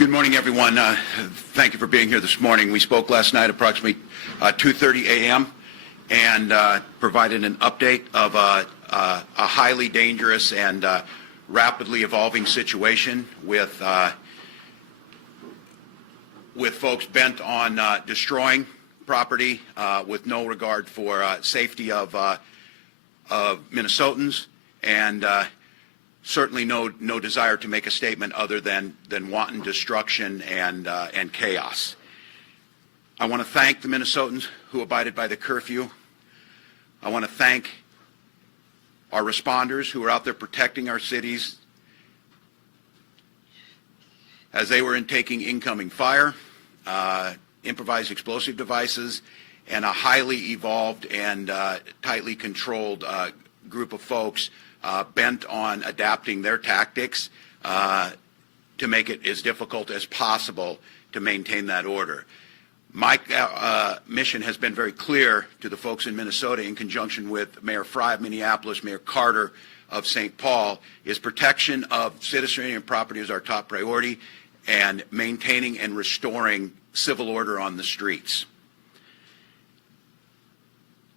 Good morning, everyone. Thank you for being here this morning. We spoke last night approximately 2:30 a.m. and provided an update of a highly dangerous and rapidly evolving situation with folks bent on destroying property with no regard for safety of Minnesotans, and certainly no desire to make a statement other than wanton destruction and chaos. I want to thank the Minnesotans who abided by the curfew. I want to thank our responders who are out there protecting our cities as they were taking incoming fire, improvised explosive devices, and a highly evolved and tightly controlled group of folks bent on adapting their tactics to make it as difficult as possible to maintain that order. My mission has been very clear to the folks in Minnesota, in conjunction with Mayor Frey of Minneapolis, Mayor Carter of St. Paul, is protection of citizenry and property is our top priority, and maintaining and restoring civil order on the streets.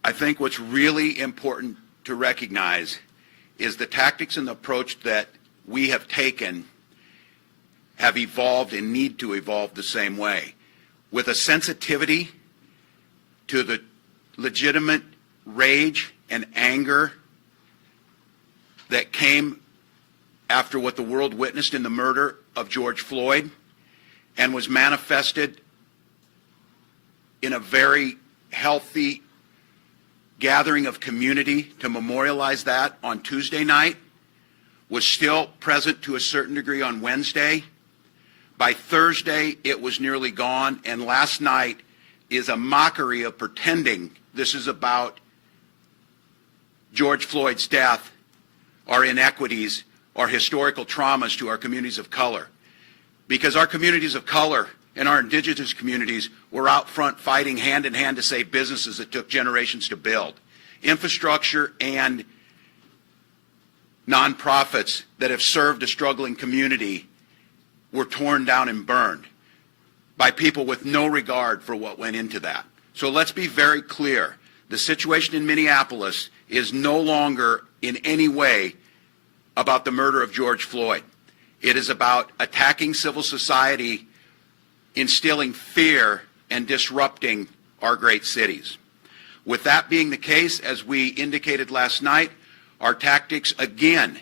I think what's really important to recognize is the tactics and the approach that we have taken have evolved and need to evolve the same way, with a sensitivity to the legitimate rage and anger that came after what the world witnessed in the murder of George Floyd, and was manifested in a very healthy gathering of community to memorialize that on Tuesday night, was still present to a certain degree on Wednesday. By Thursday, it was nearly gone, and last night is a mockery of pretending this is about George Floyd's death, our inequities, our historical traumas to our communities of color. Because our communities of color and our indigenous communities were out front fighting hand in hand to save businesses that took generations to build. Infrastructure and nonprofits that have served a struggling community were torn down and burned by people with no regard for what went into that. So let's be very clear. The situation in Minneapolis is no longer in any way about the murder of George Floyd. It is about attacking civil society, instilling fear, and disrupting our great cities. With that being the case, as we indicated last night, our tactics again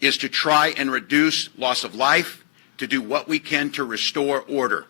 is to try and reduce loss of life, to do what we can to restore order.